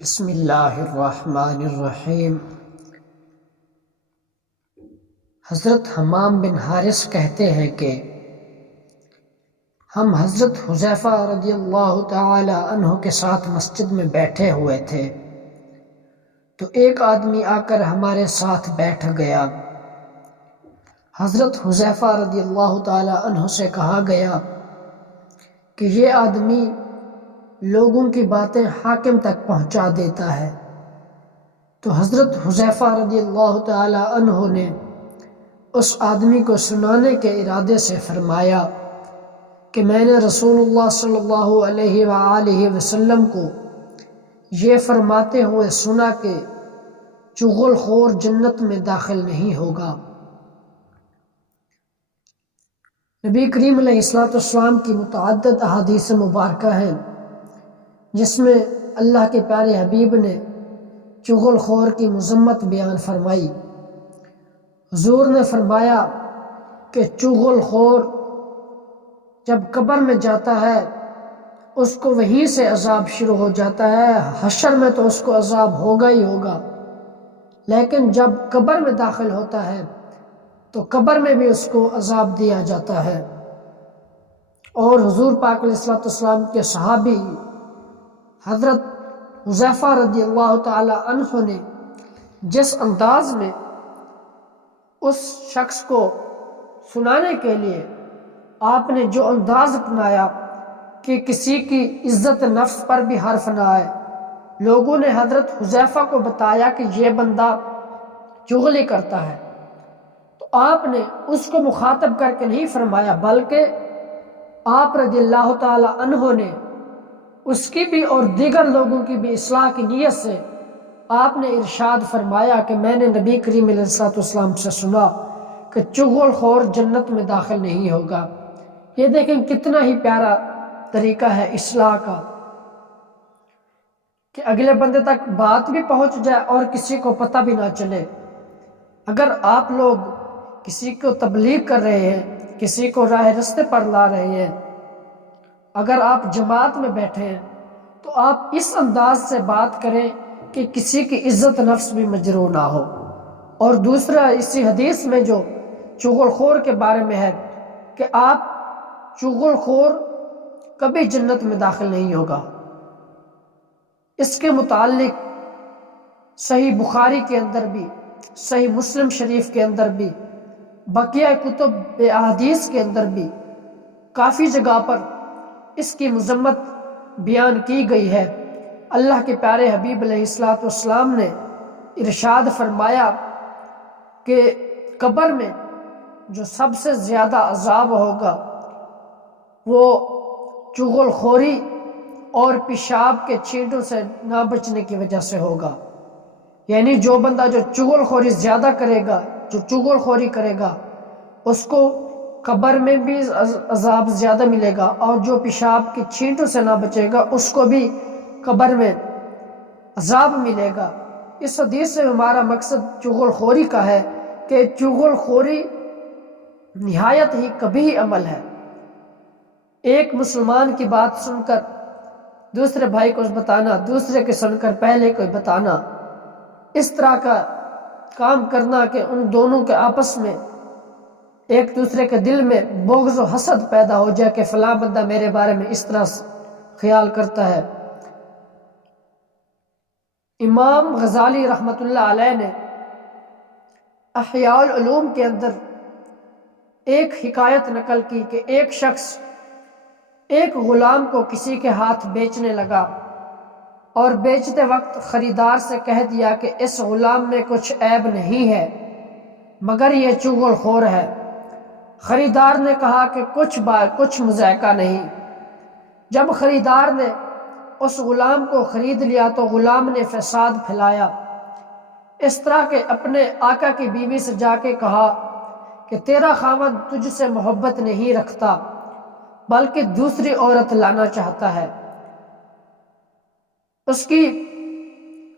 بسم اللہ الرحمن الرحیم۔ حضرت حمام بن حارث کہتے ہیں کہ ہم حضرت حذیفہ رضی اللہ تعالی عنہ کے ساتھ مسجد میں بیٹھے ہوئے تھے تو ایک آدمی آ کر ہمارے ساتھ بیٹھ گیا۔ حضرت حذیفہ رضی اللہ تعالی عنہ سے کہا گیا کہ یہ آدمی لوگوں کی باتیں حاکم تک پہنچا دیتا ہے، تو حضرت حذیفہ رضی اللہ تعالی عنہ نے اس آدمی کو سنانے کے ارادے سے فرمایا کہ میں نے رسول اللہ صلی اللہ علیہ وآلہ وسلم کو یہ فرماتے ہوئے سنا کہ چغل خور جنت میں داخل نہیں ہوگا۔ نبی کریم علیہ السلام کی متعدد احادیث مبارکہ ہیں جس میں اللہ کے پیارے حبیب نے چغل خور کی مذمت بیان فرمائی۔ حضور نے فرمایا کہ چغل خور جب قبر میں جاتا ہے اس کو وہیں سے عذاب شروع ہو جاتا ہے، حشر میں تو اس کو عذاب ہوگا ہی ہوگا، لیکن جب قبر میں داخل ہوتا ہے تو قبر میں بھی اس کو عذاب دیا جاتا ہے۔ اور حضور پاک علیہ السلام کے صحابی حضرت حذیفہ رضی اللہ تعالی عنہ نے جس انداز میں اس شخص کو سنانے کے لیے آپ نے جو انداز اپنایا کہ کسی کی عزت نفس پر بھی حرف نہ آئے، لوگوں نے حضرت حذیفہ کو بتایا کہ یہ بندہ چغلی کرتا ہے، تو آپ نے اس کو مخاطب کر کے نہیں فرمایا، بلکہ آپ رضی اللہ تعالی عنہ نے اس کی بھی اور دیگر لوگوں کی بھی اصلاح کی نیت سے آپ نے ارشاد فرمایا کہ میں نے نبی کریم علیہ السلام سے سنا کہ چغل خور جنت میں داخل نہیں ہوگا۔ یہ دیکھیں کتنا ہی پیارا طریقہ ہے اصلاح کا کہ اگلے بندے تک بات بھی پہنچ جائے اور کسی کو پتہ بھی نہ چلے۔ اگر آپ لوگ کسی کو تبلیغ کر رہے ہیں، کسی کو راہ رستے پر لا رہے ہیں، اگر آپ جماعت میں بیٹھے ہیں تو آپ اس انداز سے بات کریں کہ کسی کی عزت نفس بھی مجروح نہ ہو۔ اور دوسرا اسی حدیث میں جو چغل خور کے بارے میں ہے کہ آپ چغل خور کبھی جنت میں داخل نہیں ہوگا، اس کے متعلق صحیح بخاری کے اندر بھی، صحیح مسلم شریف کے اندر بھی، بقیہ کتب احادیث کے اندر بھی کافی جگہ پر اس کی مذمت بیان کی گئی ہے۔ اللہ کے پیارے حبیب علیہ السلام نے ارشاد فرمایا کہ قبر میں جو سب سے زیادہ عذاب ہوگا وہ چغل خوری اور پیشاب کے چھینٹوں سے نہ بچنے کی وجہ سے ہوگا۔ یعنی جو بندہ جو چغل خوری زیادہ کرے گا، جو چغل خوری کرے گا، اس کو قبر میں بھی عذاب زیادہ ملے گا، اور جو پیشاب کی چھینٹوں سے نہ بچے گا اس کو بھی قبر میں عذاب ملے گا۔ اس حدیث سے ہمارا مقصد چغل خوری کا ہے کہ چغل خوری نہایت ہی قبیح عمل ہے۔ ایک مسلمان کی بات سن کر دوسرے بھائی کو بتانا، دوسرے کے سن کر پہلے کو بتانا، اس طرح کا کام کرنا کہ ان دونوں کے آپس میں ایک دوسرے کے دل میں بغض و حسد پیدا ہو جائے کہ فلاں بندہ میرے بارے میں اس طرح خیال کرتا ہے۔ امام غزالی رحمۃ اللہ علیہ نے احیاء العلوم کے اندر ایک حکایت نقل کی کہ ایک شخص ایک غلام کو کسی کے ہاتھ بیچنے لگا اور بیچتے وقت خریدار سے کہہ دیا کہ اس غلام میں کچھ عیب نہیں ہے مگر یہ چغل خور ہے۔ خریدار نے کہا کہ کچھ مذائقہ نہیں۔ جب خریدار نے اس غلام کو خرید لیا تو غلام نے فساد پھیلایا، اس طرح کہ اپنے آقا کی بیوی سے جا کے کہا کہ تیرا خاوند تجھ سے محبت نہیں رکھتا بلکہ دوسری عورت لانا چاہتا ہے۔ اس کی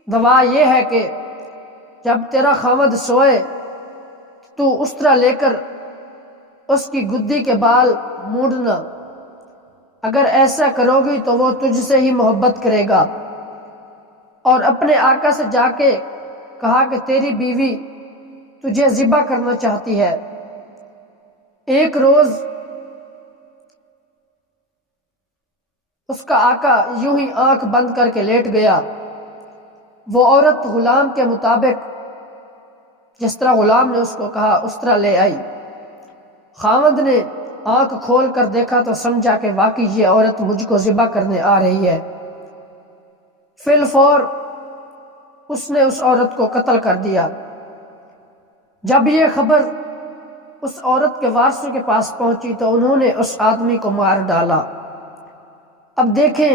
دوا یہ ہے کہ جب تیرا خاوند سوئے تو اس طرح لے کر اس کی گدی کے بال مونڈنا، اگر ایسا کرو گی تو وہ تجھ سے ہی محبت کرے گا۔ اور اپنے آقا سے جا کے کہا کہ تیری بیوی تجھے ذبح کرنا چاہتی ہے۔ ایک روز اس کا آقا یوں ہی آنکھ بند کر کے لیٹ گیا۔ وہ عورت غلام کے مطابق جس طرح غلام نے اس کو کہا اس طرح لے آئی۔ خاوند نے آنکھ کھول کر دیکھا تو سمجھا کہ واقعی یہ عورت مجھ کو ذبح کرنے آ رہی ہے۔ فی الفور اس نے اس عورت کو قتل کر دیا۔ جب یہ خبر اس عورت کے وارثوں کے پاس پہنچی تو انہوں نے اس آدمی کو مار ڈالا۔ اب دیکھیں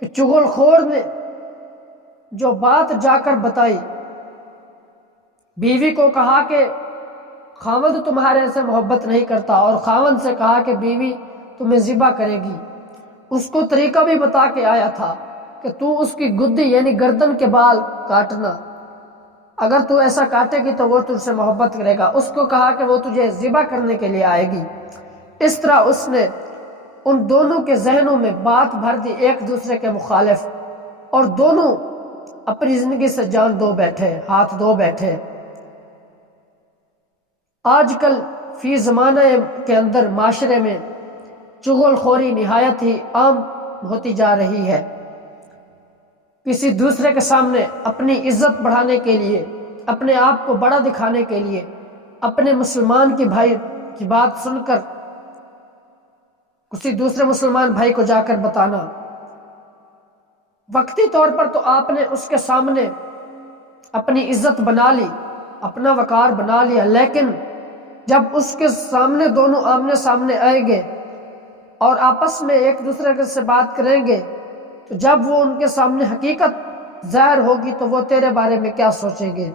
کہ چغل خور نے جو بات جا کر بتائی، بیوی کو کہا کہ خاوند تمہارے سے محبت نہیں کرتا، اور خاوند سے کہا کہ بیوی تمہیں ذبح کرے گی۔ اس کو طریقہ بھی بتا کے آیا تھا کہ تو اس کی گدی یعنی گردن کے بال کاٹنا، اگر تو ایسا کاٹے گی تو وہ تجھ سے محبت کرے گا۔ اس کو کہا کہ وہ تجھے ذبح کرنے کے لیے آئے گی۔ اس طرح اس نے ان دونوں کے ذہنوں میں بات بھر دی ایک دوسرے کے مخالف، اور دونوں اپنی زندگی سے جان دو بیٹھے، ہاتھ دو بیٹھے۔ آج کل فی زمانہ کے اندر معاشرے میں چغل خوری نہایت ہی عام ہوتی جا رہی ہے۔ کسی دوسرے کے سامنے اپنی عزت بڑھانے کے لیے، اپنے آپ کو بڑا دکھانے کے لیے، اپنے مسلمان کی بھائی کی بات سن کر کسی دوسرے مسلمان بھائی کو جا کر بتانا۔ وقتی طور پر تو آپ نے اس کے سامنے اپنی عزت بنا لی، اپنا وقار بنا لیا، لیکن جب اس کے سامنے دونوں آمنے سامنے آئیں گے اور آپس میں ایک دوسرے سے بات کریں گے تو جب وہ ان کے سامنے حقیقت ظاہر ہوگی تو وہ تیرے بارے میں کیا سوچیں گے۔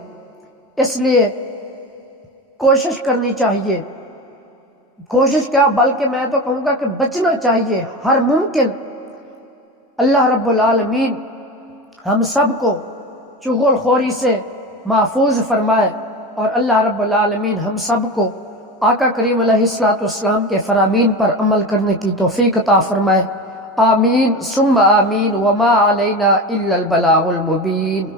اس لیے کوشش کرنی چاہیے، کوشش کیا بلکہ میں تو کہوں گا کہ بچنا چاہیے ہر ممکن۔ اللہ رب العالمین ہم سب کو چغل خوری سے محفوظ فرمائے، اور اللہ رب العالمین ہم سب کو آقا کریم علیہ السلام کے فرامین پر عمل کرنے کی توفیق عطا فرمائے۔ آمین ثم آمین، وما علینا الا البلاغ المبین۔